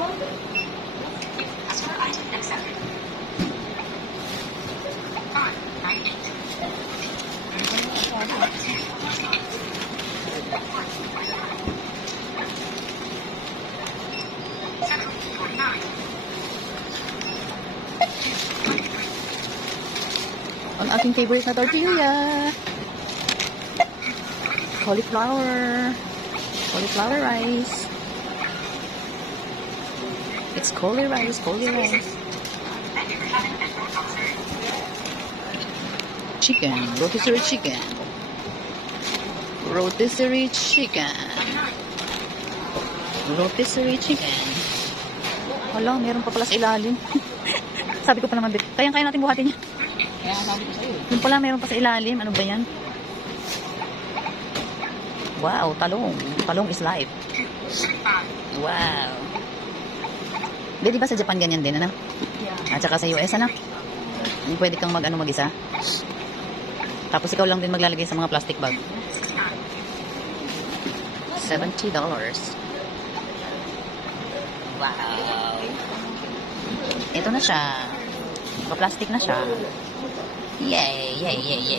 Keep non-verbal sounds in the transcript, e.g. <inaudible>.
Ang aking favorite na tortilla. Cauliflower. Cauliflower rice. It's cauli rice, cauli rice. Chicken, rotisserie chicken. Rotisserie chicken. Rotisserie chicken. Wala, meron pa pala sa ilalim. <laughs> Sabi ko pa naman, kayang-kaya natin buhatin yan. Kaya sabi ko sa'yo. Yung pala meron pa sa ilalim. Ano ba yan? Wow, talong. Talong is life. Wow. Di, di ba sa Japan ganyan din, ano? Yeah. At saka sa US, ano? Pwede kang mag, ano, mag-isa. Tapos ikaw lang din maglalagay sa mga plastic bag. $70. Wow. Ito na siya. Naka-plastic na siya. Yay, yay, yay, yay.